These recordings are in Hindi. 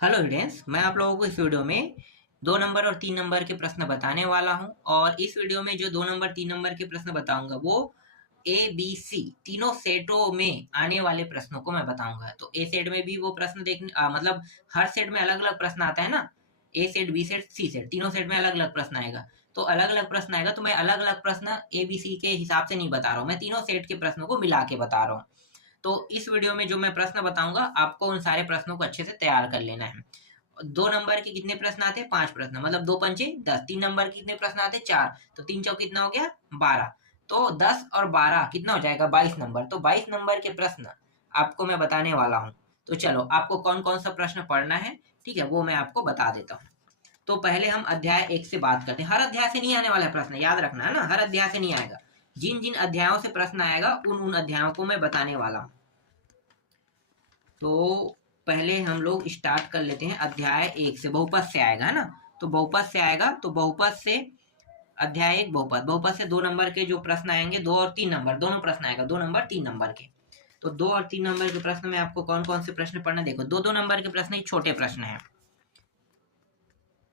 हेलो स्टूडेंट्स, मैं आप लोगों को इस वीडियो में 2 नंबर और 3 नंबर के प्रश्न बताने वाला हूं। और इस वीडियो में जो 2 नंबर 3 नंबर के प्रश्न बताऊंगा वो ए बी सी तीनों सेटों में आने वाले प्रश्नों को मैं बताऊंगा। तो ए सेट में भी वो प्रश्न देखने मतलब हर सेट में अलग अलग प्रश्न आता है ना। ए सेट, बी सेट, सी सेट, तीनों सेट में अलग अलग प्रश्न आएगा। तो अलग अलग प्रश्न आएगा तो मैं अलग अलग प्रश्न ए बी सी के हिसाब से नहीं बता रहा हूँ, मैं तीनों सेट के प्रश्नों को मिला के बता रहा हूँ। तो इस वीडियो में जो मैं प्रश्न बताऊंगा आपको उन सारे प्रश्नों को अच्छे से तैयार कर लेना है। 2 नंबर के कितने प्रश्न आते हैं? 5 प्रश्न, मतलब 2 पंचे 10। 3 नंबर के कितने प्रश्न आते हैं? 4। तो 3 चौक कितना हो गया? 12। तो 10 और 12 कितना हो जाएगा? 22 नंबर। तो 22 नंबर के प्रश्न आपको मैं बताने वाला हूँ। तो चलो, आपको कौन कौन सा प्रश्न पढ़ना है, ठीक है, वो मैं आपको बता देता हूँ। तो पहले हम अध्याय 1 से बात करते हैं। हर अध्याय से नहीं आने वाला है प्रश्न, याद रखना है ना, हर अध्याय से नहीं आएगा। जिन जिन अध्यायों से प्रश्न आएगा उन उन अध्यायों को मैं बताने वाला हूँ। तो पहले हम लोग स्टार्ट कर लेते हैं अध्याय 1 से। बहुपद से आएगा, है ना। तो बहुपद से आएगा, तो बहुपद से अध्याय 1 बहुपद। बहुपद से 2 नंबर के जो प्रश्न आएंगे, 2 और 3 नंबर दोनों प्रश्न आएगा, 2 नंबर 3 नंबर के। तो 2 और 3 नंबर के प्रश्न में आपको कौन कौन से प्रश्न पढ़ना, देखो। 2 2 नंबर के प्रश्न छोटे प्रश्न है,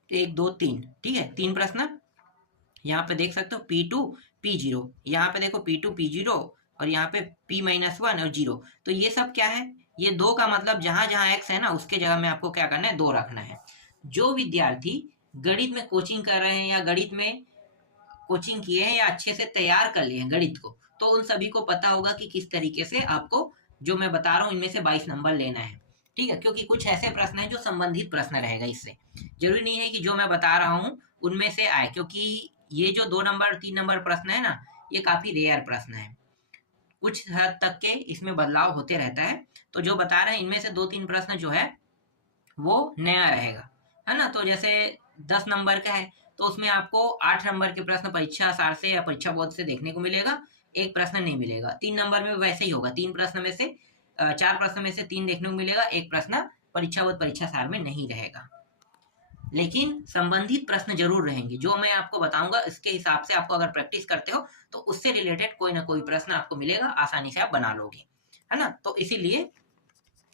1 2 3, ठीक है, 3 प्रश्न। यहाँ पे देख सकते हो P2 P0, यहाँ पे देखो P2 P0 और यहाँ पे P-1 और 0। तो ये सब क्या है? ये 2 का मतलब जहां जहां x है ना, उसके जगह में आपको क्या करना है? 2 रखना है। जो विद्यार्थी गणित में कोचिंग कर रहे हैं या गणित में कोचिंग किए हैं या अच्छे से तैयार कर लिए हैं गणित को, तो उन सभी को पता होगा कि किस तरीके से आपको जो मैं बता रहा हूँ इनमें से 22 नंबर लेना है, ठीक है। क्योंकि कुछ ऐसे प्रश्न है जो संबंधित प्रश्न रहेगा, इससे जरूरी नहीं है कि जो मैं बता रहा हूँ उनमें से आए, क्योंकि ये जो 2 नंबर 3 नंबर प्रश्न है ना, ये काफी रेयर प्रश्न है। कुछ हद तक के इसमें बदलाव होते रहता है। तो जो बता रहे हैं इनमें से 2 3 प्रश्न जो है वो नया रहेगा, है ना। तो जैसे 10 नंबर का है, तो उसमें आपको 8 नंबर के प्रश्न परीक्षा सार से या परीक्षा बोर्ड से देखने को मिलेगा, एक प्रश्न नहीं मिलेगा। 3 नंबर में वैसे ही होगा, 3 प्रश्न में से 4 प्रश्न में से 3 देखने को मिलेगा, एक प्रश्न परीक्षा बोर्ड परीक्षा सार में नहीं रहेगा। लेकिन संबंधित प्रश्न जरूर रहेंगे, जो मैं आपको बताऊंगा इसके हिसाब से आपको अगर प्रैक्टिस करते हो तो उससे रिलेटेड कोई ना कोई प्रश्न आपको मिलेगा, आसानी से आप बना लोगे, है ना। तो इसीलिए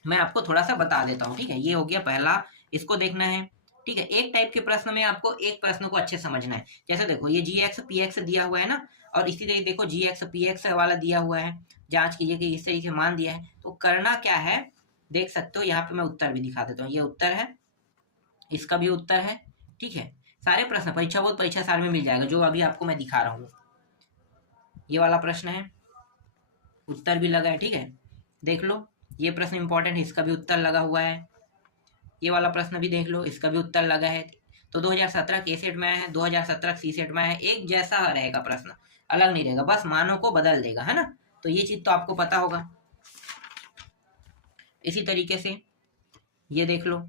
मैं आपको थोड़ा सा बता देता हूँ, ठीक है। ये हो गया पहला, इसको देखना है, ठीक है। एक टाइप के प्रश्न में आपको एक प्रश्न को अच्छे समझना है। जैसे देखो, ये जी एक्स पी एक्स दिया हुआ है ना, और इसी तरीके देखो जी एक्स पी एक्स वाला दिया हुआ है। जांच कीजिए कि इस तरीके से मान दिया है, तो करना क्या है, देख सकते हो। यहाँ पे मैं उत्तर भी दिखा देता हूँ, ये उत्तर है, इसका भी उत्तर है, ठीक है। सारे प्रश्न परीक्षा बोर्ड परीक्षा सार में मिल जाएगा, जो अभी आपको मैं दिखा रहा हूँ। ये वाला प्रश्न है, उत्तर भी लगा है, ठीक है, देख लो। ये प्रश्न इंपॉर्टेंट है, इसका भी उत्तर लगा हुआ है। ये वाला प्रश्न भी देख लो, इसका भी उत्तर लगा है। तो 2017 के सेट में आया है, 2017 सी सेट में आया है, एक जैसा रहेगा प्रश्न, अलग नहीं रहेगा, बस मानों को बदल देगा, है ना। तो ये चीज तो आपको पता होगा। इसी तरीके से ये देख लो,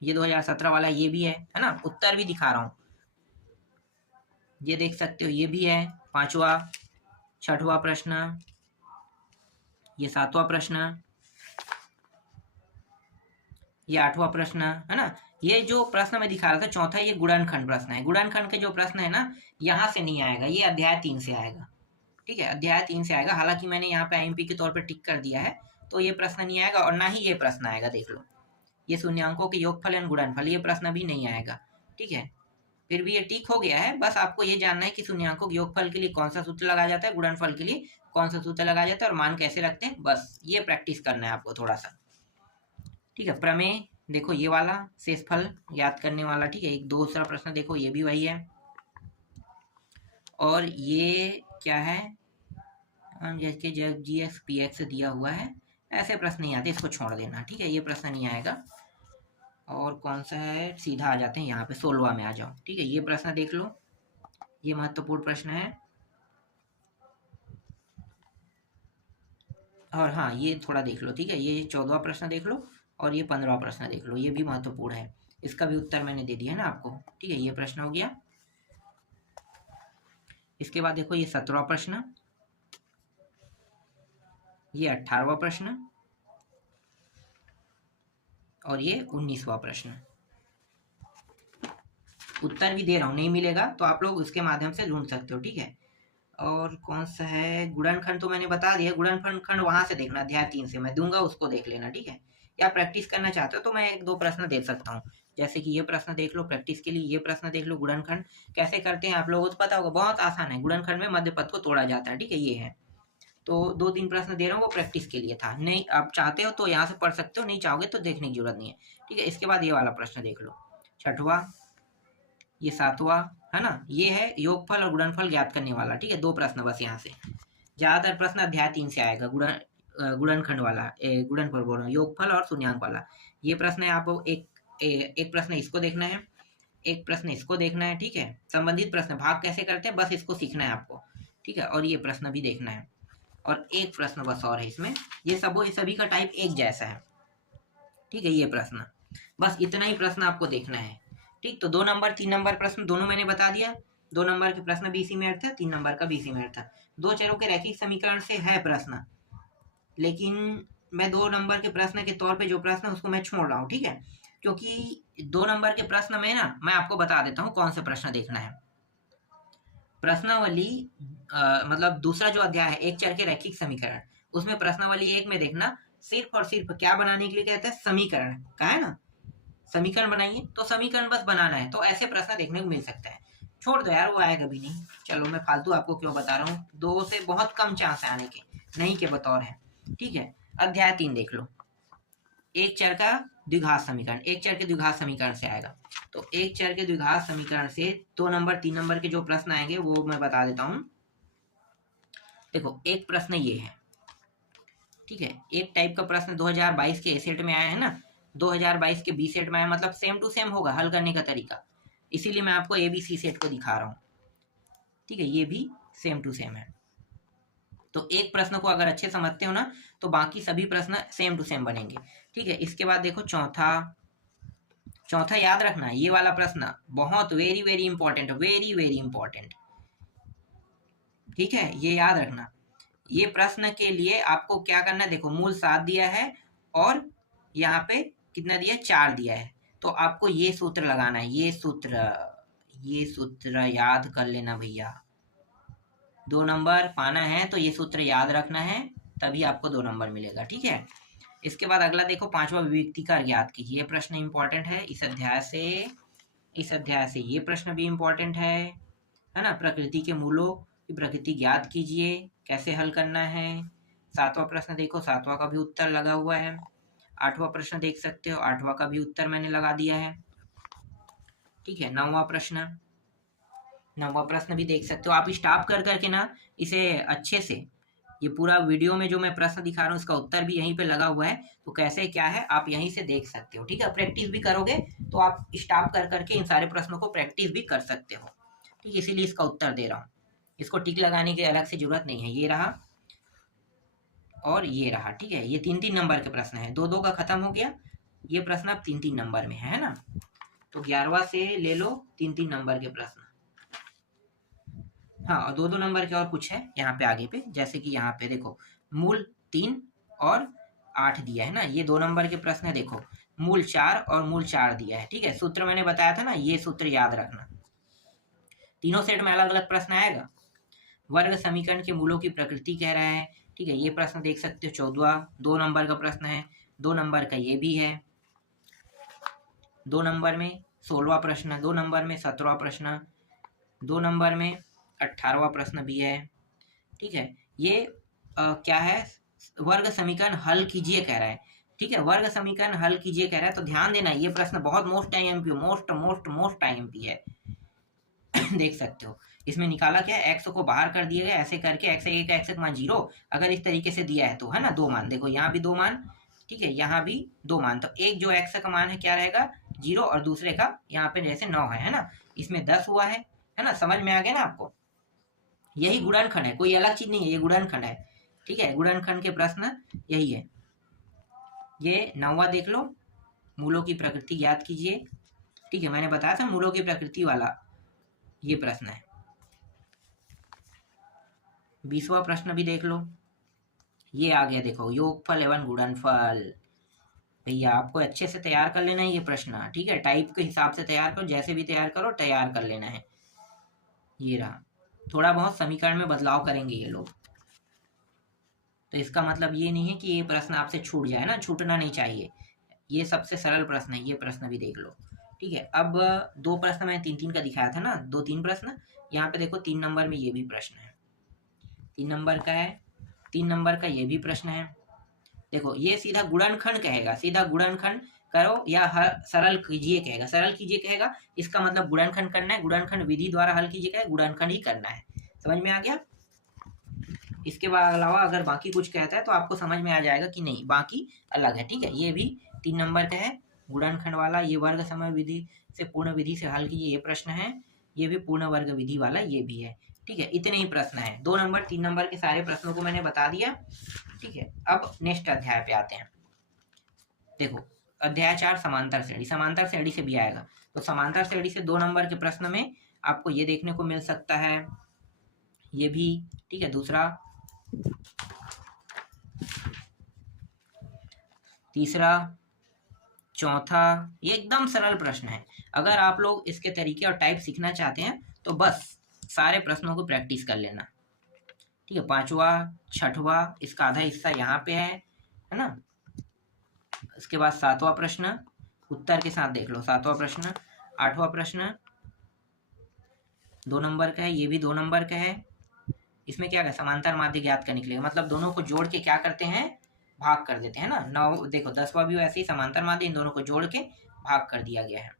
ये 2017 वाला ये भी है ना, उत्तर भी दिखा रहा हूँ। ये देख सकते हो, ये भी है, 5वां 6वां प्रश्न, ये 7वां प्रश्न, ये 8वां प्रश्न, है ना। ये जो प्रश्न मैं दिखा रहा था चौथा, ये गुणनखंड प्रश्न है। गुणनखंड के जो प्रश्न है ना, यहाँ से नहीं आएगा, ये अध्याय 3 से आएगा, ठीक है, अध्याय 3 से आएगा। हालांकि मैंने यहाँ पे आईएमपी के तौर पर टिक कर दिया है, तो ये प्रश्न नहीं आएगा, और ना ही ये प्रश्न आएगा, देख लो। ये शून्यांकों के योगफल एवं गुणनफल, ये प्रश्न भी नहीं आएगा, ठीक है। फिर भी ये टिक हो गया है, बस आपको ये जानना है कि शून्यांकों के योगफल के लिए कौन सा सूत्र लगाया जाता है, गुणनफल के लिए कौन सा सूत्र लगाया जाता है, और मान कैसे रखते हैं, बस ये प्रैक्टिस करना है आपको थोड़ा सा, ठीक है। प्रमेय देखो, ये वाला शेषफल याद करने वाला, ठीक है। एक दूसरा प्रश्न देखो, ये भी वही है। और ये क्या है, जैसे जब जी एक्स पी एक्स दिया हुआ है, ऐसे प्रश्न नहीं आते, इसको छोड़ देना, ठीक है, ये प्रश्न नहीं आएगा। और कौन सा है, सीधा आ जाते हैं यहाँ पे 16वां में आ जाओ, ठीक है। ये प्रश्न देख लो, ये महत्वपूर्ण प्रश्न है। और हाँ, ये थोड़ा देख लो, ठीक है, ये 14वां प्रश्न देख लो, और ये 15वां प्रश्न देख लो, ये भी महत्वपूर्ण है। इसका भी उत्तर मैंने दे दिया है ना आपको, ठीक है। ये प्रश्न हो गया। इसके बाद देखो, ये 17वां प्रश्न, ये 18वां प्रश्न, और ये 19वां प्रश्न। उत्तर भी दे रहा हूँ, नहीं मिलेगा तो आप लोग उसके माध्यम से ढूंढ सकते हो, ठीक है। और कौन सा है, गुणनखंड तो मैंने बता दिया, गुणनखंड वहां से देखना, अध्याय 3 से मैं दूंगा, उसको देख लेना, ठीक है। या प्रैक्टिस करना चाहते हो तो मैं एक दो प्रश्न दे सकता हूँ। जैसे कि ये प्रश्न देख लो प्रैक्टिस के लिए, ये प्रश्न देख लो, गुणनखंड कैसे करते हैं आप लोगों को पता होगा, बहुत आसान है। गुणनखंड में मध्य पद को तोड़ा जाता है, ठीक है, ये है। तो 2-3 प्रश्न दे रहा हूँ, वो प्रैक्टिस के लिए था। नहीं आप चाहते हो तो यहाँ से पढ़ सकते हो, नहीं चाहोगे तो देखने की जरूरत नहीं है, ठीक है। इसके बाद ये वाला प्रश्न देख लो, छठवां, ये सातवां, है ना, ये है योगफल और गुणनफल ज्ञात करने वाला, ठीक है। 2 प्रश्न बस यहाँ से। ज्यादातर प्रश्न अध्याय 3 से आएगा, गुणनखंड वाला, गुणनफल बोल रहा हूँ, योगफल और शून्यांक वाला। ये प्रश्न है, आपको एक प्रश्न इसको देखना है, एक प्रश्न इसको देखना है, ठीक है। संबंधित प्रश्न भाग कैसे करते हैं बस इसको सीखना है आपको, ठीक है। और ये प्रश्न भी देखना है, और एक प्रश्न बस और है इसमें। ये सभी का टाइप एक जैसा है, ठीक है। ये प्रश्न बस इतना ही प्रश्न आपको देखना है, ठीक। तो 2 नंबर 3 नंबर प्रश्न दोनों मैंने बता दिया। 2 नंबर के प्रश्न भी इसी में अर्थ है, 3 नंबर का भी इसी में अर्थ है। 2 चरों के रैखिक समीकरण से है प्रश्न, लेकिन मैं 2 नंबर के प्रश्न के तौर पे जो प्रश्न है उसको मैं छोड़ रहा हूँ, ठीक है। क्योंकि 2 नंबर के प्रश्न में ना मैं आपको बता देता हूँ कौन से प्रश्न देखना है। प्रश्नावली मतलब दूसरा जो अध्याय है एक चर के रैखिक समीकरण, उसमें प्रश्नावली 1 में देखना सिर्फ और सिर्फ क्या बनाने के लिए कहते हैं, समीकरण का है ना, समीकरण बनाइए। तो समीकरण बस बनाना है, तो ऐसे प्रश्न देखने को मिल सकता है। छोड़ दो यार, वो आएगा भी नहीं। चलो मैं फालतू आपको क्यों बता रहा हूँ, 2 से बहुत कम चांस है आने के, नहीं के बतौर है, ठीक है। अध्याय 3 देख लो, एक चर का द्विघात समीकरण, एक चर के द्विघात समीकरण से आएगा। तो एक चर के द्विघात समीकरण से 2 नंबर 3 नंबर के जो प्रश्न आएंगे वो मैं बता देता हूं। देखो एक प्रश्न ये है, ठीक है। एक टाइप का प्रश्न 2022 के ए सेट में आया है ना, 2022 के बी सेट में आया, मतलब सेम टू सेम होगा हल करने का तरीका, इसीलिए मैं आपको ABC सेट को दिखा रहा हूँ, ठीक है। ये भी सेम टू सेम है। तो एक प्रश्न को अगर अच्छे समझते हो ना तो बाकी सभी प्रश्न सेम टू सेम बनेंगे, ठीक है। इसके बाद देखो चौथा याद रखना, ये वाला प्रश्न बहुत very very important, very very important, ठीक है। ये याद रखना, ये प्रश्न के लिए आपको क्या करना है, देखो मूल 7 दिया है और यहाँ पे कितना दिया है, 4 दिया है। तो आपको ये सूत्र लगाना है, ये सूत्र याद कर लेना भैया। 2 नंबर पाना है तो ये सूत्र याद रखना है, तभी आपको 2 नंबर मिलेगा, ठीक है। इसके बाद अगला देखो 5वां विभक्ति का ज्ञात कीजिए, ये प्रश्न इंपॉर्टेंट है इस अध्याय से ये प्रश्न भी इंपॉर्टेंट है ना। प्रकृति के मूलों की प्रकृति ज्ञात कीजिए, कैसे हल करना है। 7वां प्रश्न देखो, 7वां का भी उत्तर लगा हुआ है। 8वां प्रश्न देख सकते हो, 8वां का भी उत्तर मैंने लगा दिया है, ठीक है। 9वां प्रश्न भी देख सकते हो। आप स्टॉप कर करके ना इसे अच्छे से, ये पूरा वीडियो में जो मैं प्रश्न दिखा रहा हूँ इसका उत्तर भी यहीं पे लगा हुआ है, तो कैसे क्या है आप यहीं से देख सकते हो, ठीक है। प्रैक्टिस भी करोगे तो आप स्टॉप कर करके इन सारे प्रश्नों को प्रैक्टिस भी कर सकते हो, ठीक है। इसीलिए इसका उत्तर दे रहा हूँ, इसको टिक लगाने की अलग से जरूरत नहीं है। ये रहा और ये रहा, ठीक है। ये 3-3 नंबर के प्रश्न है, 2-2 का खत्म हो गया, ये प्रश्न अब 3-3 नंबर में है ना। तो 11वां से ले लो 3-3 नंबर के प्रश्न, हाँ। और 2-2 नंबर के और कुछ है यहाँ पे आगे पे, जैसे कि यहाँ पे देखो मूल 3 और 8 दिया है ना, ये 2 नंबर के प्रश्न है। देखो मूल 4 और मूल 4 दिया है, ठीक है। सूत्र मैंने बताया था ना, ये सूत्र याद रखना। तीनों सेट में अलग अलग प्रश्न आएगा। वर्ग समीकरण के मूलों की प्रकृति कह रहा है, ठीक है। ये प्रश्न देख सकते हो 14वां 2 नंबर का प्रश्न है, 2 नंबर का ये भी है। 2 नंबर में 16वां प्रश्न, 2 नंबर में 17वां प्रश्न, 2 नंबर में 18वां प्रश्न भी है, ठीक है। ये क्या है, वर्ग समीकरण हल कीजिए कह रहा है, ठीक है। वर्ग समीकरण हल कीजिए कह रहा है, तो ध्यान देना ये प्रश्न बहुत मोस्ट आईएमपी है देख सकते हो। इसमें निकाला क्या, एक्स को बाहर कर दिया गया, ऐसे करके एक्स का मान 0 अगर इस तरीके से दिया है तो, है ना। 2 मान, देखो यहाँ भी 2 मान, ठीक है, यहाँ भी 2 मान। तो एक जो एक्स का मान है क्या रहेगा 0, और दूसरे का यहाँ पे जैसे 9 है ना, इसमें 10 हुआ है ना। समझ में आ गया ना आपको, यही गुणनखंड है, कोई अलग चीज नहीं है, ये गुणनखंड है, ठीक है। गुणनखंड के प्रश्न यही है। ये 9वां देख लो, मूलों की प्रकृति ज्ञात कीजिए, ठीक है। मैंने बताया था मूलों की प्रकृति वाला ये प्रश्न है। 20वां प्रश्न भी देख लो, ये आ गया देखो, योगफल एवं गुणनफल। भैया आपको अच्छे से तैयार कर लेना है ये प्रश्न, ठीक है। टाइप के हिसाब से तैयार करो, जैसे भी तैयार करो तैयार कर लेना है। ये रहा, थोड़ा बहुत समीकरण में बदलाव करेंगे ये लोग, तो इसका मतलब ये नहीं है कि ये प्रश्न आपसे छूट जाए ना, छूटना नहीं चाहिए। ये सबसे सरल प्रश्न है, ये प्रश्न भी देख लो। ठीक है, अब 2 प्रश्न मैंने 3-3 का दिखाया था ना, 2-3 प्रश्न। यहाँ पे देखो 3 नंबर में ये भी प्रश्न है, 3 नंबर का है, 3 नंबर का ये भी प्रश्न है। देखो ये सीधा गुणनखंड कहेगा, सीधा गुणनखंड करो या सरल कीजिए कहेगा, सरल कीजिए कहेगा, इसका मतलब गुणनखंड करना है, गुणनखंड विधि द्वारा हल कीजिए कहेगा, गुणनखंड ही करना है। समझ में आ गया? इसके अलावा अगर बाकी कुछ कहता है तो आपको समझ में आ जाएगा कि नहीं बाकी अलग है। ठीक है, ये भी 3 नंबर का है, गुणनखंड वाला। ये वर्ग समय विधि से पूर्ण विधि से हल कीजिए, ये प्रश्न है। ये भी पूर्ण वर्ग विधि वाला ये भी है। ठीक है, इतने ही प्रश्न है, 2 नंबर 3 नंबर के सारे प्रश्नों को मैंने बता दिया। ठीक है, अब नेक्स्ट अध्याय पे आते हैं। देखो अध्याय 4 समांतर श्रेणी, समांतर श्रेणी से भी आएगा। तो समांतर श्रेणी से 2 नंबर के प्रश्न में आपको ये देखने को मिल सकता है, ये भी। ठीक है, दूसरा, तीसरा, चौथा, ये एकदम सरल प्रश्न है। अगर आप लोग इसके तरीके और टाइप सीखना चाहते हैं तो बस सारे प्रश्नों को प्रैक्टिस कर लेना। ठीक है, 5वां, 6वां, इसका आधा हिस्सा यहाँ पे है ना। इसके बाद 7वां प्रश्न उत्तर के साथ देख लो, 7वां प्रश्न, 8वां प्रश्न 2 नंबर का है, ये भी 2 नंबर का है। इसमें क्या है, समांतर माध्य ज्ञात करने के लिए, मतलब दोनों को जोड़ के क्या करते हैं, भाग कर देते हैं ना। 9 देखो 10वां भी वैसे ही समांतर माध्य, इन दोनों को जोड़ के भाग कर दिया गया है।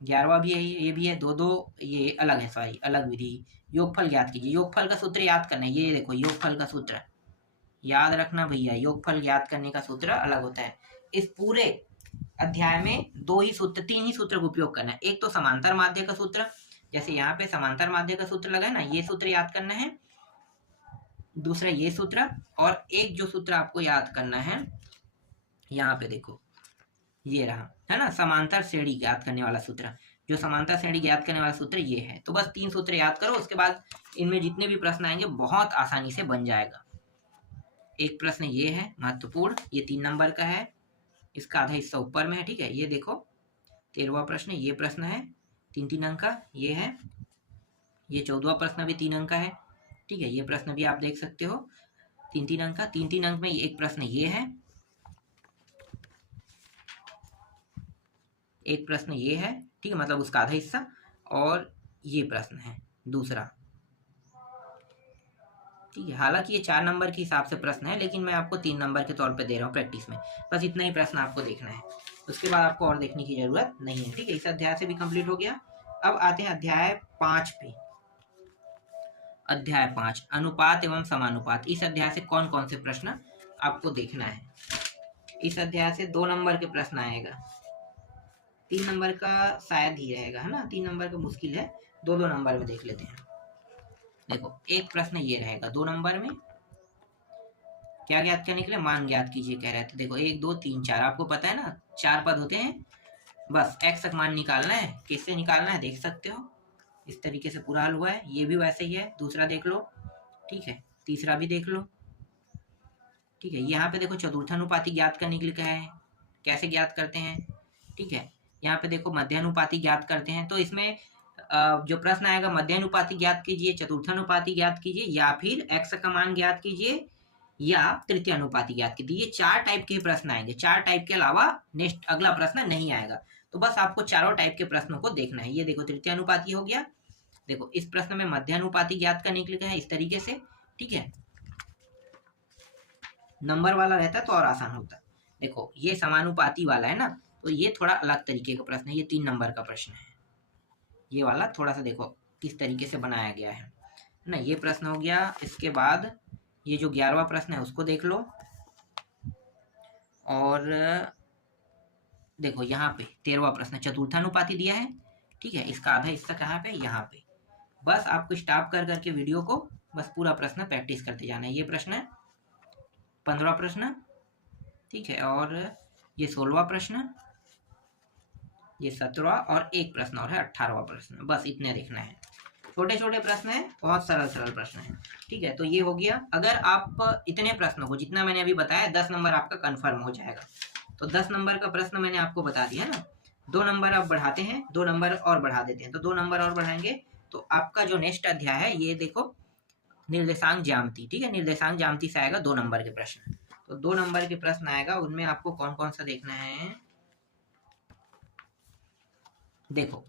11वां भी है, ये भी है, 2-2, ये अलग है, सॉरी अलग विधि। योगफल ज्ञात कीजिए, योगफल का सूत्र याद करना है। ये देखो योगफल का सूत्र याद रखना भैया, योगफल ज्ञात करने का सूत्र अलग होता है। इस पूरे अध्याय में 2 ही सूत्र, 3 ही सूत्र का उपयोग करना है। एक तो समांतर माध्य का सूत्र, जैसे यहाँ पे समांतर माध्य का सूत्र लगा है ना, ये सूत्र याद करना है। दूसरा ये सूत्र, और एक जो सूत्र आपको याद करना है यहाँ पे देखो, ये रहा है ना, समांतर श्रेणी ज्ञात करने वाला सूत्र। जो समांतर श्रेणी ज्ञात करने वाला सूत्र ये है। तो बस 3 सूत्र याद करो, उसके बाद इनमें जितने भी प्रश्न आएंगे बहुत आसानी से बन जाएगा। एक प्रश्न ये है महत्वपूर्ण, ये 3 नंबर का है, इसका आधा हिस्सा ऊपर में है। ठीक है, ये देखो 13वां प्रश्न, ये प्रश्न है 3-3 अंक का, ये है। ये 14वां प्रश्न भी 3 अंक का है। ठीक है, ये प्रश्न भी आप देख सकते हो 3-3 अंक का। 3-3 अंक में एक प्रश्न ये है, एक प्रश्न ये है। ठीक है, मतलब उसका आधा हिस्सा, और ये प्रश्न है दूसरा। ठीक है, हालांकि ये 4 नंबर के हिसाब से प्रश्न है, लेकिन मैं आपको 3 नंबर के तौर पे दे रहा हूँ प्रैक्टिस में। बस इतना ही प्रश्न आपको देखना है, उसके बाद आपको और देखने की जरूरत नहीं है। ठीक है, इस अध्याय से भी कंप्लीट हो गया। अब आते हैं अध्याय 5 पे। अध्याय 5 अनुपात एवं समानुपात। इस अध्याय से कौन कौन से प्रश्न आपको देखना है। इस अध्याय से 2 नंबर के प्रश्न आएगा, 3 नंबर का शायद ही रहेगा, है ना। 3 नंबर का मुश्किल है, 2-2 नंबर में देख लेते हैं। देखो एक प्रश्न ये रहेगा 2 नंबर में, क्या ज्ञात करने के लिए, मान ज्ञात कीजिए कह रहे थे। देखो 1 2 3 4, आपको पता है ना 4 पद होते हैं, बस x तक मान निकालना है। किससे निकालना है देख सकते हो, इस तरीके से पूरा हल हुआ है। ये भी वैसे ही है, दूसरा देख लो। ठीक है, तीसरा भी देख लो। ठीक है, यहाँ पे देखो चतुर्थानुपाती ज्ञात करने के लिए कहा है, कैसे ज्ञात करते हैं। ठीक है, यहाँ पे देखो मध्यानुपाती ज्ञात करते हैं। तो इसमें जो प्रश्न आएगा, मध्यानुपाती ज्ञात कीजिए, चतुर्थानुपाती ज्ञात कीजिए, या फिर x का मान ज्ञात कीजिए, या तृतीय अनुपाती ज्ञात कीजिए। ये 4 टाइप के प्रश्न आएंगे, 4 टाइप के अलावा नेक्स्ट अगला प्रश्न नहीं आएगा। तो बस आपको चारों टाइप के प्रश्नों को देखना है। ये देखो तृतीय अनुपाती हो गया। देखो इस प्रश्न में मध्यानुपाती ज्ञात करने के लिए कहा है, इस तरीके से। ठीक है, नंबर वाला रहता तो और आसान होता। देखो ये समानुपाती वाला है ना, तो ये थोड़ा अलग तरीके का प्रश्न है। ये 3 नंबर का प्रश्न है, ये वाला थोड़ा सा देखो किस तरीके से बनाया गया है ना। ये प्रश्न हो गया। इसके बाद ये जो 11वां प्रश्न है उसको देख लो। और देखो यहाँ पे 13वां प्रश्न चतुर्थानुपाती दिया है। ठीक है, इसका आधा हिस्सा कहाँ पे, यहाँ पे। बस आपको स्टॉप कर करके वीडियो को बस पूरा प्रश्न प्रैक्टिस करते जाना है। ये प्रश्न है 15वां प्रश्न। ठीक है, और ये 16वां प्रश्न, ये 17वां, और एक प्रश्न और है 18वां प्रश्न। बस इतने देखना है, छोटे छोटे प्रश्न है, बहुत सरल सरल प्रश्न है। ठीक है, तो ये हो गया। अगर आप इतने प्रश्नों को जितना मैंने अभी बताया, 10 नंबर आपका कंफर्म हो जाएगा। तो 10 नंबर का प्रश्न मैंने आपको बता दिया ना। 2 नंबर आप बढ़ाते हैं, 2 नंबर और बढ़ा देते हैं। तो 2 नंबर और बढ़ाएंगे तो आपका जो नेक्स्ट अध्याय है, ये देखो निर्देशांक ज्यामिति। ठीक है, निर्देशांक ज्यामिति से आएगा 2 नंबर के प्रश्न। तो 2 नंबर के प्रश्न आएगा, उनमें आपको कौन कौन सा देखना है। देखो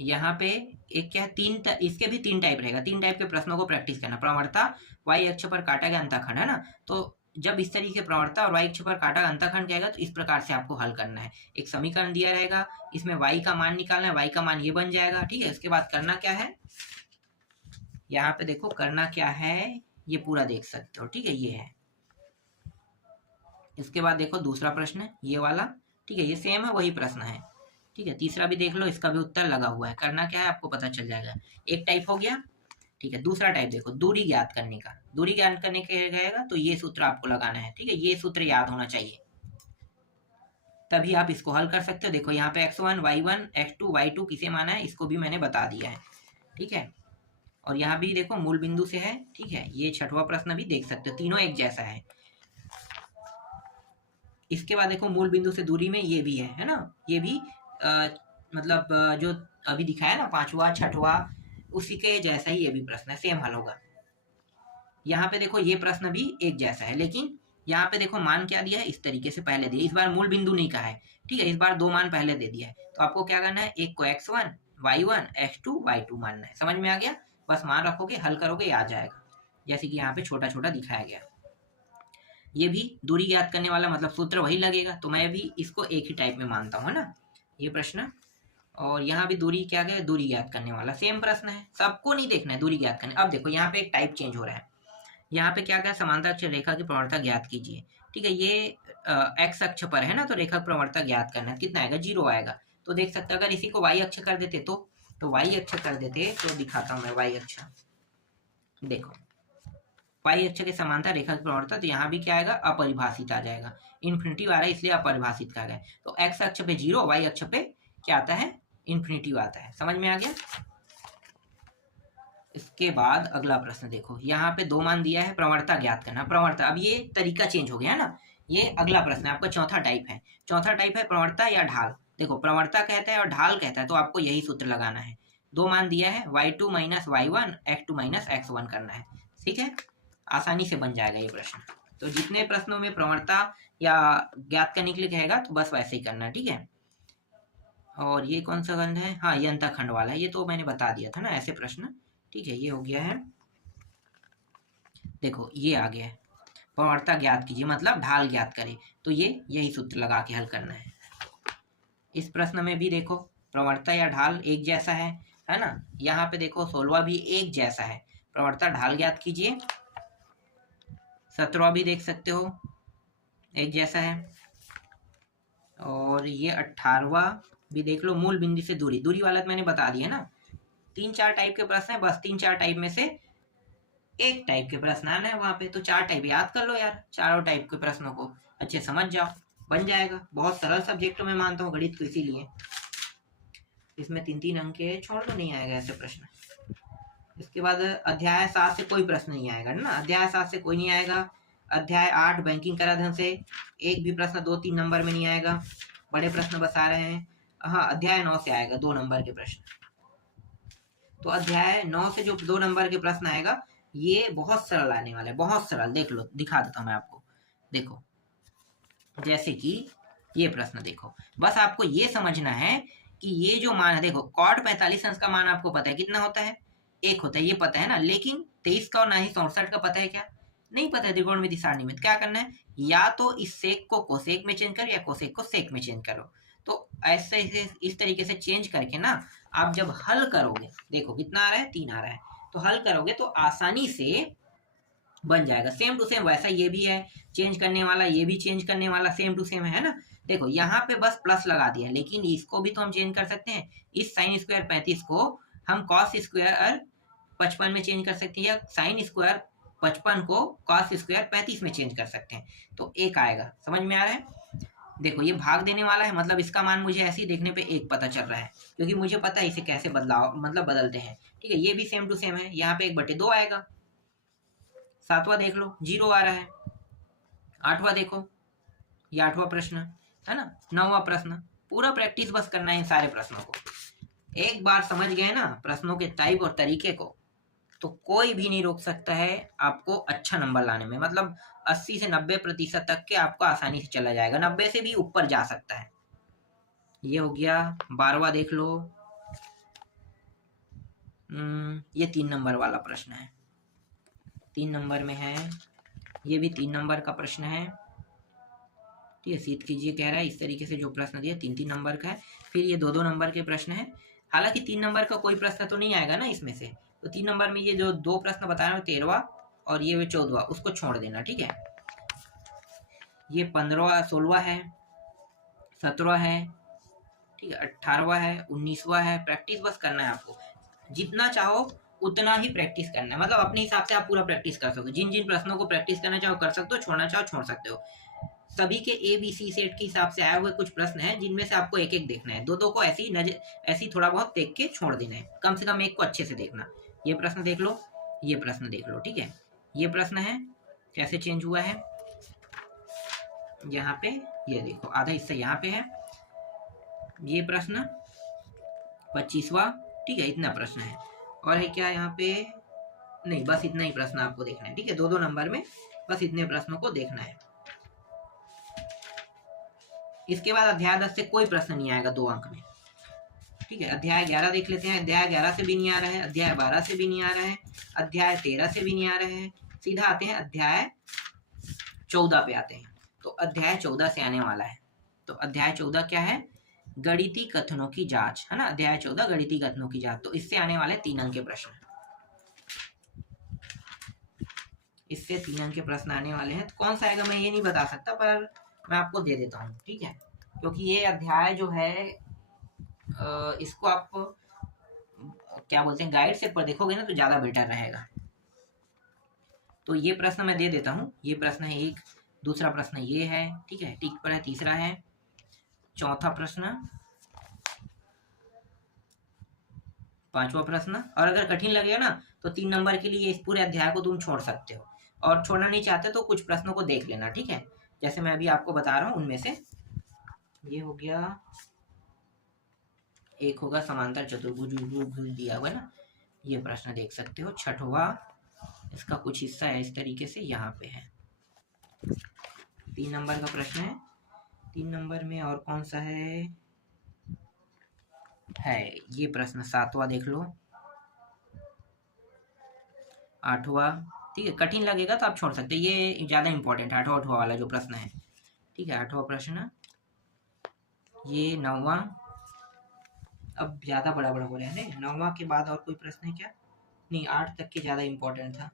यहाँ पे एक क्या है, इसके भी 3 टाइप रहेगा। 3 टाइप के प्रश्नों को प्रैक्टिस करना। प्रवणता, वाई अक्ष पर काटा गया अंतःखंड, है ना। तो जब इस तरीके से प्रवणता और वाई अक्ष पर काटा गया अंतःखंड कहेगा तो इस प्रकार से आपको हल करना है। एक समीकरण दिया रहेगा, इसमें वाई का मान निकालना है, वाई का मान ये बन जाएगा, ठीक है। इसके बाद करना क्या है, यहाँ पे देखो करना क्या है, ये पूरा देख सकते हो, ठीक है, ये है। इसके बाद देखो दूसरा प्रश्न ये वाला, ठीक है, ये सेम है, वही प्रश्न है, ठीक है। तीसरा भी देख लो, इसका भी उत्तर लगा हुआ है। करना क्या है आपको पता चल जाएगा। एक टाइप हो गया, ठीक है। दूसरा टाइप देखो, दूरी ज्ञात करने का। दूरी ज्ञात करने के रहेगा तो ये सूत्र आपको लगाना है, ठीक है। ये सूत्र याद होना चाहिए, तभी आप इसको हल कर सकते हो। देखो यहाँ पे x1 y1 x2 y2 किसे माना है, इसको भी मैंने बता दिया है, ठीक है। और यहाँ भी देखो मूल बिंदु से है, ठीक है। ये छठवां प्रश्न भी देख सकते हो, तीनों एक जैसा है। इसके बाद देखो मूल बिंदु से दूरी में ये भी है ना। ये भी मतलब जो अभी दिखाया ना, पांचवा छठवा, उसी के जैसा ही ये भी प्रश्न है, सेम हल होगा। यहाँ पे देखो ये प्रश्न भी एक जैसा है, लेकिन यहाँ पे देखो मान क्या दिया है, इस तरीके से पहले दिया। इस बार मूल बिंदु नहीं कहा है, ठीक है। इस बार 2 मान पहले दे दिया है। तो आपको क्या करना है, एक को x1 y1 x2 y2 मानना है। समझ में आ गया। बस मान रखोगे, हल करोगे, आ जाएगा। जैसे कि यहाँ पे छोटा छोटा दिखाया गया। ये भी दूरी ज्ञात करने वाला मतलब सूत्र वही लगेगा, तो मैं भी इसको एक ही टाइप में मानता हूँ, है ना, ये प्रश्न। और यहाँ भी दूरी क्या गया, दूरी ज्ञात करने वाला सेम प्रश्न है, सबको नहीं देखना है दूरी ज्ञात करने। अब देखो यहाँ पे एक टाइप चेंज हो रहा है। यहाँ पे क्या क्या, समांतर अक्ष रेखा की प्रवणता ज्ञात कीजिए, ठीक है। ये एक्स अक्ष पर है ना, तो रेखा प्रवणता ज्ञात करना है। कितना आएगा, 0 आएगा। तो देख सकते अगर इसी को वाई अक्ष कर देते तो वाई अक्ष कर देते, तो दिखाता हूँ मैं वाई अक्ष। देखो वाई अक्ष के समांतर रेखा की प्रवणता, तो यहाँ भी क्या आएगा, अपरिभाषित आ जाएगा। इन्फिनिटिव आ रहा है इसलिए अपरिभाषित कहा गया। तो एक्स अक्ष पे 0, वाई अक्ष पे क्या आता है, इन्फिनिटिव आता है। समझ में आ गया। इसके बाद अगला प्रश्न देखो, यहाँ पे 2 मान दिया है, प्रवणता ज्ञात करना। प्रवणता, अब ये तरीका चेंज हो गया है ना। ये अगला प्रश्न है आपका, चौथा टाइप है। चौथा टाइप है प्रवणता या ढाल। देखो प्रवणता कहता है और ढाल कहता है, तो आपको यही सूत्र लगाना है। 2 मान दिया है, y2 minus y1 x2 minus x1 करना है, ठीक है। आसानी से बन जाएगा ये प्रश्न। तो जितने प्रश्नों में प्रवणता या ज्ञात करने के लिए कहेगा तो बस वैसे ही करना, ठीक है। और ये कौन सा खंड है, हाँ ये अंतःखंड वाला है, ये तो मैंने बता दिया था ना ऐसे प्रश्न, ठीक है। ये हो गया है। देखो ये आ गया है, प्रवणता ज्ञात कीजिए मतलब ढाल ज्ञात करे, तो ये यही सूत्र लगा के हल करना है। इस प्रश्न में भी देखो प्रवणता या ढाल एक जैसा है ना। यहाँ पे देखो 16वां भी एक जैसा है, प्रवणता ढाल ज्ञात कीजिए। 17वां भी देख सकते हो एक जैसा है। और ये 18वां भी देख लो, मूल बिंदु से दूरी, दूरी वाला तो मैंने बता दिया ना। 3-4 टाइप के प्रश्न है, बस 3-4 टाइप में से एक टाइप के प्रश्न आना है वहां पे। तो 4 टाइप याद कर लो यार, चारों टाइप के प्रश्नों को अच्छे समझ जाओ, बन जाएगा। बहुत सरल सब्जेक्ट में मानता हूँ गणित को, इसीलिए इसमें 3-3 अंक के छोड़ दो, नहीं आएगा ऐसे प्रश्न। इसके बाद अध्याय 7 से कोई प्रश्न नहीं आएगा ना, अध्याय 7 से कोई नहीं आएगा। अध्याय 8 बैंकिंग कराधान से एक भी प्रश्न 2-3 नंबर में नहीं आएगा, बड़े प्रश्न बस आ रहे हैं। हाँ अध्याय 9 से आएगा 2 नंबर के प्रश्न। तो अध्याय 9 से जो 2 नंबर के प्रश्न आएगा, ये बहुत सरल आने वाला है, बहुत सरल। देख लो, दिखा देता हूँ मैं आपको। देखो जैसे कि ये प्रश्न देखो, बस आपको ये समझना है कि ये जो मान है, देखो कॉट 45 अंश का मान आपको पता है कितना होता है, 1 होता है, ये पता है ना। लेकिन 23 का और ना ही 64 का पता है क्या, नहीं पता है। त्रिकोणमिति सारणी में क्या करना है, या तो इस सेक को कोसेक में चेंज करो या कोसेक को सेक में चेंज करो। तो ऐसे इस तरीके से चेंज करके ना आप जब हल करोगे, देखो कितना आ रहा है, 3 आ रहा है, तो हल करोगे तो आसानी से बन जाएगा। सेम टू सेम वैसा ये भी है, चेंज करने वाला, ये भी चेंज करने वाला, सेम टू सेम है ना। देखो यहाँ पे बस प्लस लगा दिया, लेकिन इसको भी तो हम चेंज कर सकते हैं। इस साइन स्क्वायर 35 को हम कॉस स्क्वायर 55 में चेंज कर सकते हैं, या साइन स्क्वायर 55 को कॉस स्क्वायर 35 में चेंज कर सकते हैं, तो 1 आएगा। समझ में आ रहा है। देखो ये भाग देने वाला है, मतलब इसका मान मुझे ऐसे ही देखने पे 1 पता चल रहा है, क्योंकि मुझे पता है इसे कैसे बदलाव मतलब बदलते हैं, ठीक है। ये भी सेम टू सेम है, यहाँ पे 1/2 आएगा। 7वां देख लो 0 आ रहा है। 8वां देखो, ये 8वां प्रश्न है ना। 9वां प्रश्न, पूरा प्रैक्टिस बस करना है सारे प्रश्नों को। एक बार समझ गए ना प्रश्नों के टाइप और तरीके को, तो कोई भी नहीं रोक सकता है आपको अच्छा नंबर लाने में। मतलब 80 से 90% तक के आपको आसानी से चला जाएगा, 90 से भी ऊपर जा सकता है। ये हो गया। 12वां देख लो। ये 3 नंबर वाला प्रश्न है, 3 नंबर में है, ये भी 3 नंबर का प्रश्न है। ठीक है, सीध कीजिए कह रहा है। इस तरीके से जो प्रश्न दिया 3-3 नंबर का है। फिर ये 2-2 नंबर के प्रश्न है। हालांकि 3 नंबर का कोई प्रश्न तो नहीं आएगा ना इसमें से, तो 3 नंबर में ये जो 2 प्रश्न बता रहा हूँ, 13वां और ये 14वां, उसको छोड़ देना। ठीक है, ये 15वां 16वां है, 17वां है, ठीक है, 18वां है, 19वां है। प्रैक्टिस बस करना है आपको, जितना चाहो उतना ही प्रैक्टिस करना है। मतलब अपने हिसाब से आप पूरा प्रैक्टिस कर सकते हो। जिन जिन प्रश्नों को प्रैक्टिस करना चाहो कर सकते हो, छोड़ना चाहो छोड़ सकते हो। सभी के ABC सेट के हिसाब से आए हुए कुछ प्रश्न हैं, जिनमें से आपको एक एक देखना है। दो को ऐसी नजर ऐसी थोड़ा बहुत देख के छोड़ देना है। कम से कम एक को अच्छे से देखना। ये प्रश्न देख लो, ये प्रश्न देख लो। ठीक है, ये प्रश्न है कैसे चेंज हुआ है। यहाँ पे ये देखो, आधा हिस्सा यहाँ पे है। ये प्रश्न 25वां। ठीक है, इतना प्रश्न है। और है क्या यहाँ पे? नहीं, बस इतना ही प्रश्न आपको देखना है। ठीक है, 2-2 नंबर में बस इतने प्रश्नों को देखना है। इसके बाद अध्याय 10 से कोई प्रश्न नहीं आएगा 2 अंक में। ठीक है, अध्याय 11 देख लेते हैं। अध्याय 11 से भी नहीं आ रहा है, अध्याय 12 से भी नहीं आ रहा है, अध्याय 13 से भी नहीं आ रहे हैं। सीधा आते हैं अध्याय 14 पे आते हैं। तो अध्याय 14 से आने वाला है। तो अध्याय 14 क्या है? गणितीय कथनों की जांच, है ना। अध्याय 14 गणितीय कथनों की जांच। तो इससे आने वाले 3 अंक के प्रश्न, इससे 3 अंक के प्रश्न आने वाले हैं। तो कौन सा आएगा मैं ये नहीं बता सकता, पर मैं आपको दे देता हूँ। ठीक है, क्योंकि ये अध्याय जो है इसको आप क्या बोलते हैं, गाइड से पर देखोगे ना तो ज्यादा बेटर रहेगा। तो ये प्रश्न मैं दे देता हूँ। ये प्रश्न है एक, दूसरा प्रश्न ये है। ठीक है, टिक पर है, तीसरा है, चौथा प्रश्न, 5वां प्रश्न। और अगर कठिन लगेगा ना तो 3 नंबर के लिए इस पूरे अध्याय को तुम छोड़ सकते हो, और छोड़ना नहीं चाहते तो कुछ प्रश्नों को देख लेना। ठीक है, जैसे मैं अभी आपको बता रहा हूँ उनमें से। ये हो गया, एक होगा समांतर चतुर्भुज दिया हुआ है ना, ये प्रश्न देख सकते हो। 6वां, इसका कुछ हिस्सा है इस तरीके से यहाँ पे है। 3 नंबर का प्रश्न है। 3 नंबर में और कौन सा है ये प्रश्न 7वां देख लो, 8वां। ठीक है, कठिन लगेगा तो आप छोड़ सकते हैं, ये ज्यादा इंपॉर्टेंट है 8वां वाला जो प्रश्न है। ठीक है, 8वां प्रश्न, ये 9वां। अब ज्यादा बड़ा बड़ा हो रहा है ना। 9वां के बाद और कोई प्रश्न है क्या? नहीं, 8 तक के ज्यादा इंपॉर्टेंट था।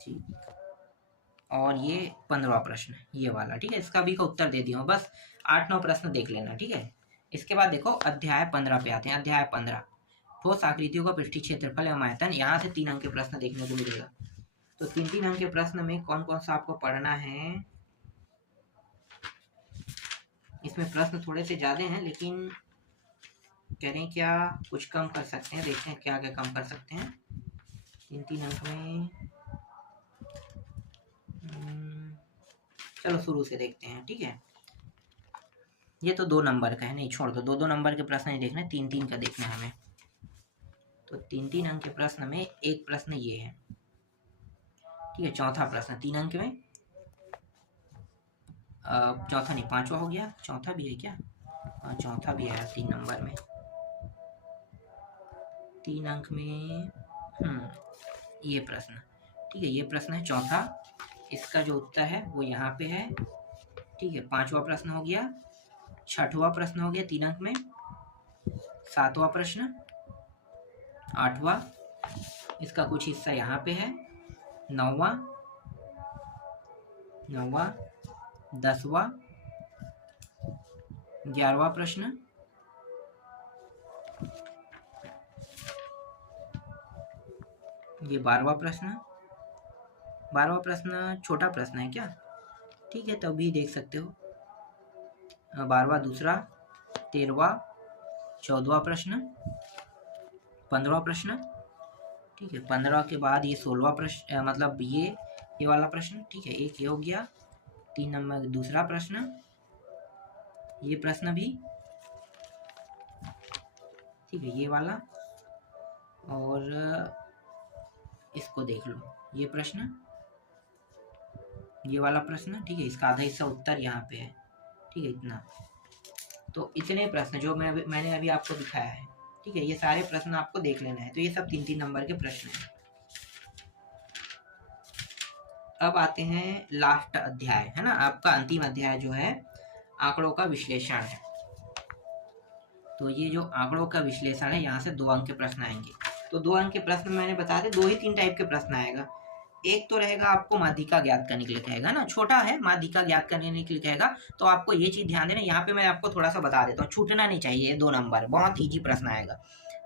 ठीक, और ये 15वां प्रश्न, ये वाला। ठीक है, इसका भी का उत्तर दे दिया हूँ। बस 8-9 प्रश्न देख लेना। ठीक है, इसके बाद देखो अध्याय 15 पे आते हैं। अध्याय 15, ठोस आकृतियों का पृष्ठीय क्षेत्रफल एवं आयतन। यहाँ से 3 अंक के प्रश्न देखने को मिलेगा। तो 3-3 अंक के प्रश्न में कौन कौन सा आपको पढ़ना है? इसमें प्रश्न थोड़े से ज्यादा हैं, लेकिन करें क्या, कुछ कम कर सकते हैं। देखते हैं क्या क्या कम कर सकते हैं 3-3 अंक में। चलो शुरू से देखते हैं। ठीक है, ये तो 2 नंबर का है, नहीं छोड़ दो। 2-2 नंबर के प्रश्न नहीं देखना, 3-3 का देखना है हमें। तो 3-3 अंक के प्रश्न में एक प्रश्न ये है। ठीक है, चौथा प्रश्न 3 अंक में, चौथा नहीं 5वां हो गया। चौथा भी है क्या? चौथा भी है 3 नंबर में, 3 अंक में। ये प्रश्न, ठीक है, ये प्रश्न है चौथा। इसका जो उत्तर है वो यहाँ पे है। ठीक है, 5वां प्रश्न हो गया, 6वां प्रश्न हो गया 3 अंक में, 7वां प्रश्न, 8वां, इसका कुछ हिस्सा यहाँ पे है, 9वां, 10वां, 11वां प्रश्न, ये 12वां प्रश्न। 12वां प्रश्न छोटा प्रश्न है क्या? ठीक है, तभी देख सकते हो। 12वां दूसरा, 13वां, 14वां प्रश्न, 15वां प्रश्न। ठीक है, 15 के बाद ये 16वां प्रश्न, मतलब ये वाला प्रश्न। ठीक है, एक ये हो गया। 3 नंबर दूसरा प्रश्न, ये प्रश्न भी। ठीक है, ये वाला और इसको देख लो, ये प्रश्न, ये वाला प्रश्न, ठीक है, इसका आधा हिस्सा उत्तर यहाँ पे है, ठीक है, इतना। तो इतने प्रश्न जो मैंने अभी आपको दिखाया है, ठीक है, ये सारे प्रश्न आपको देख लेना है। तो ये सब 3-3 नंबर के प्रश्न हैं। अब आते हैं लास्ट अध्याय, है ना, आपका अंतिम अध्याय जो है आंकड़ों का विश्लेषण है। तो ये जो आंकड़ों का विश्लेषण है, यहाँ से 2 अंक के प्रश्न आएंगे। तो 2 अंक के प्रश्न मैंने बता दें, 2 ही 3 टाइप के प्रश्न आएगा। एक तो रहेगा आपको माध्यिका ज्ञात करने के लिए कहेगा ना, छोटा है, माध्यिका ज्ञात करने के लिए कहेगा। तो आपको ये चीज ध्यान देना, यहाँ पे मैं आपको थोड़ा सा बता देता हूँ, छूटना नहीं चाहिए। 2 नंबर बहुत ईजी प्रश्न आएगा।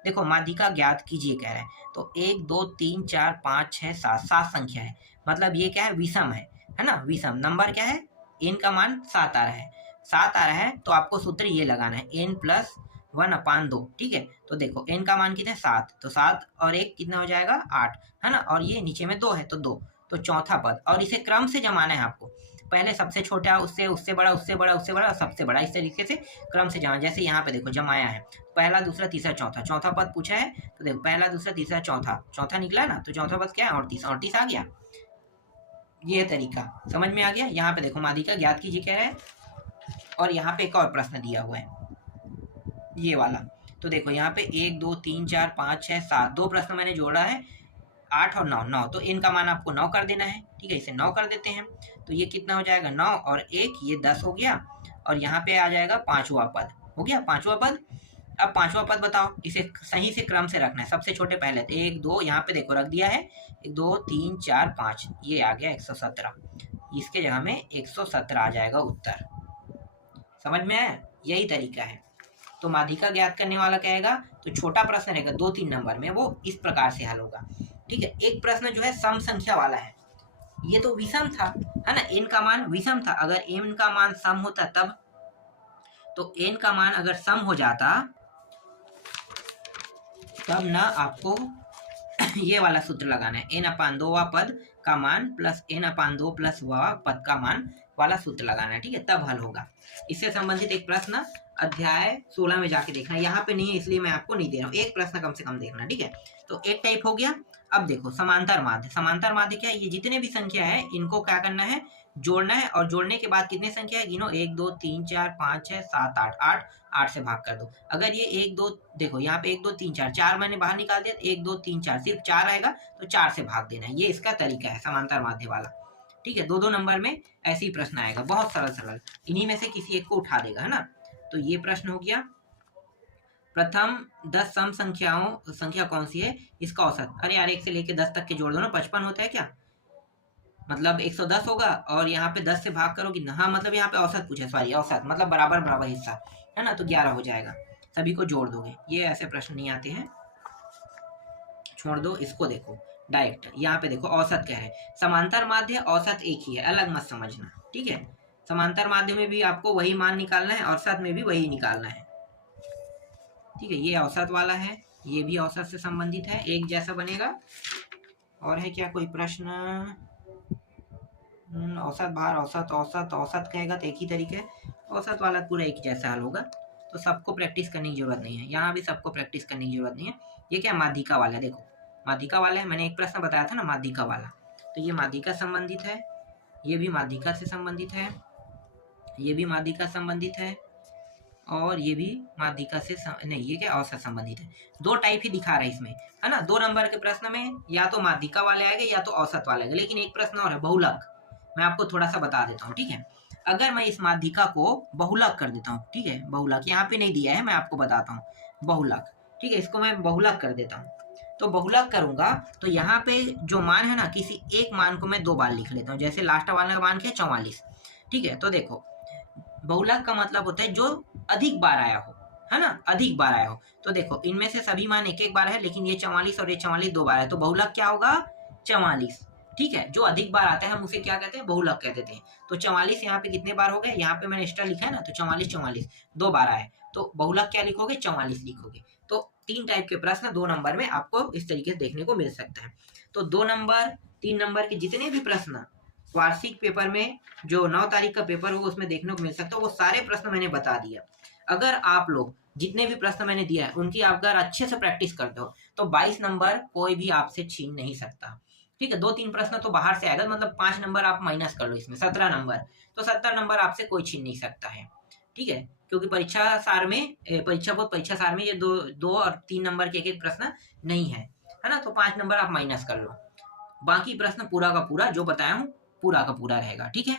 देखो, माध्यिका ज्ञात कीजिए कह रहे हैं, तो 1 2 3 4 5 6 7, 7 संख्या है, मतलब ये क्या है, विषम है ना, विषम नंबर क्या है, n का मान 7 आ रहा है, 7 आ रहा है। तो आपको सूत्र ये लगाना है, n+1/2, ठीक है। तो देखो n का मान कितना है, 7, तो 7 और 1 कितना हो जाएगा, 8, है ना, और ये नीचे में 2 है तो 2, तो चौथा पद। और इसे क्रम से जमाना है आपको, पहले सबसे छोटा, उससे बड़ा, उससे बड़ा, उससे बड़ा, सबसे बड़ा, इस तरीके से क्रम से जमा। जैसे यहाँ पे देखो जमाया है, पहला दूसरा तीसरा चौथा, चौथा पद पूछा है, तो देखो पहला दूसरा तीसरा चौथा, चौथा निकला ना, तो चौथा पद क्या है, 38 आ गया। ये तरीका समझ में आ गया। यहाँ पे देखो माध्यिका ज्ञात कीजिए कह रहा है, और यहाँ पे एक और प्रश्न दिया हुआ है, ये वाला। तो देखो यहाँ पे 1 2 3 4 5 6 7, 2 प्रश्न मैंने जोड़ा है, 8 और 9, 9, तो इनका मान आपको 9 कर देना है, ठीक है, इसे 9 कर देते हैं। तो ये कितना हो जाएगा, 9 और 1, ये 10 हो गया। और यहाँ पे आ जाएगा 5वां पद, हो गया 5वां पद। अब 5वां पद बताओ, इसे सही से क्रम से रखना है, सबसे छोटे पहले, 1 2, यहाँ पे देखो रख दिया है, 1 2 3 4 5, ये आ गया 117, इसके जगह में 117 आ जाएगा उत्तर। समझ में आया, यही तरीका है। तो माध्यिका ज्ञात करने वाला कहेगा, तो छोटा प्रश्न रहेगा 2-3 नंबर में, वो इस प्रकार से हल होगा, ठीक है। एक प्रश्न जो है सम संख्या वाला है, ये तो विषम था, है ना, n का मान विषम था। अगर n का मान सम होता तब, तो n का मान अगर सम हो जाता तब ना आपको ये वाला सूत्र लगाना है, n/2 पद का मान प्लस n/2 प्लस पद का मान वाला सूत्र लगाना है, ठीक है, तब हल होगा। इससे संबंधित एक प्रश्न अध्याय 16 में जाके देखना, यहाँ पे नहीं है इसलिए मैं आपको नहीं दे रहा हूँ, एक प्रश्न कम से कम देखना, ठीक है। तो एक टाइप हो गया। अब देखो समांतर माध्य, समांतर माध्य क्या है, ये जितने भी संख्या है इनको क्या करना है, जोड़ना है, और जोड़ने के बाद कितने संख्या है गिनो, 1 2 3 4 5 6 7 8, 8 से भाग कर दो। अगर ये 1 2, देखो यहाँ पे 1 2 3 4, 4 मैंने बाहर निकाल दिया, 1 2 3 4, सिर्फ 4 आएगा, तो 4 से भाग देना है, ये इसका तरीका है समांतर माध्य वाला, ठीक है। 2-2 नंबर में ऐसे ही प्रश्न आएगा, बहुत सरल सरल, इन्हीं में से किसी एक को उठा देगा, है ना। तो ये प्रश्न हो गया। प्रथम 10 सम संख्या कौन सी है, इसका औसत। अरे यार 1 से लेके 10 तक के जोड़ दो ना, 55 होता है क्या, मतलब 110 होगा, और यहाँ पे 10 से भाग करो कितना, हाँ मतलब यहाँ पे औसत पूछे, सॉरी औसत मतलब बराबर बराबर हिस्सा, है ना, तो 11 हो जाएगा, सभी को जोड़ दोगे। ये ऐसे प्रश्न नहीं आते हैं, छोड़ दो इसको। देखो डायरेक्ट यहाँ पे देखो औसत क्या है, समांतर माध्य औसत एक ही है, अलग मत समझना, ठीक है। समांतर माध्य में भी आपको वही मान निकालना है, औसत में भी वही निकालना है, ठीक है। ये औसत वाला है, ये भी औसत से संबंधित है, एक जैसा बनेगा। और है क्या कोई प्रश्न, औसत भार, औसत औसत औसत कहेगा तो एक ही तरीके, औसत वाला पूरा एक जैसा हल होगा। तो सबको प्रैक्टिस करने की जरूरत नहीं है, यहाँ भी सबको प्रैक्टिस करने की जरूरत नहीं है। ये क्या माध्यिका वाला है, देखो माध्यिका वाला है, मैंने एक प्रश्न बताया था ना माध्यिका वाला, तो ये माध्यिका संबंधित है, ये भी माध्यिका से संबंधित है, ये भी माध्यिका संबंधित है, और ये भी माध्यिका से नहीं, ये क्या औसत संबंधित है। 2 टाइप ही दिखा रहा है इसमें, है ना। 2 नंबर के प्रश्न में या तो माध्यिका वाले आएंगे या तो औसत वाले आएंगे। लेकिन एक प्रश्न और है बहुलक, मैं आपको थोड़ा सा बता देता हूँ, ठीक है। अगर मैं इस माध्यिका को बहुलक कर देता हूँ, ठीक है, बहुलक यहाँ पे नहीं दिया है, मैं आपको बताता हूँ, बहुलक, ठीक है, इसको मैं बहुलक कर देता हूँ। तो बहुलक करूंगा तो यहाँ पे जो मान है ना, किसी एक मान को मैं 2 बार लिख लेता हूँ, जैसे लास्ट वाला का मान क्या है 44, ठीक है। तो देखो बहुलक का मतलब होता है जो अधिक बार आया हो, है ना, अधिक बार आया हो। तो देखो इनमें से सभी मान एक एक बार है, लेकिन ये 44 और ये 44 2 बार है, तो बहुलक क्या होगा 44, ठीक है। जो अधिक बार आता है हम उसे क्या कहते हैं, बहुलक कह देते हैं। तो 44 यहाँ पे कितने बार हो गए, यहाँ पे मैंने एक्स्ट्रा लिखा है ना, तो 44 44 2 बार आए, तो बहुलक क्या लिखोगे 44 लिखोगे। तो 3 टाइप के प्रश्न 2 नंबर में आपको इस तरीके से देखने को मिल सकता है। तो 2 नंबर 3 नंबर के जितने भी प्रश्न वार्षिक पेपर में जो 9 तारीख का पेपर हो उसमें देखने को मिल सकता है, वो सारे प्रश्न मैंने बता दिया। अगर आप लोग जितने भी प्रश्न मैंने दिया है उनकी आप अगर अच्छे से प्रैक्टिस करते हो तो 22 नंबर कोई भी आपसे छीन नहीं सकता। ठीक है, 2-3 प्रश्न तो बाहर से आएगा, मतलब 5 नंबर आप माइनस कर लो, इसमें 17 नंबर, तो 70 नंबर आपसे कोई छीन नहीं सकता है। ठीक है, क्योंकि परीक्षा सार में ये 2 और 3 नंबर के एक-एक प्रश्न नहीं है ना, तो 5 नंबर आप माइनस कर लो। बाकी प्रश्न पूरा का पूरा जो बताया हूँ पूरा का पूरा रहेगा। ठीक है।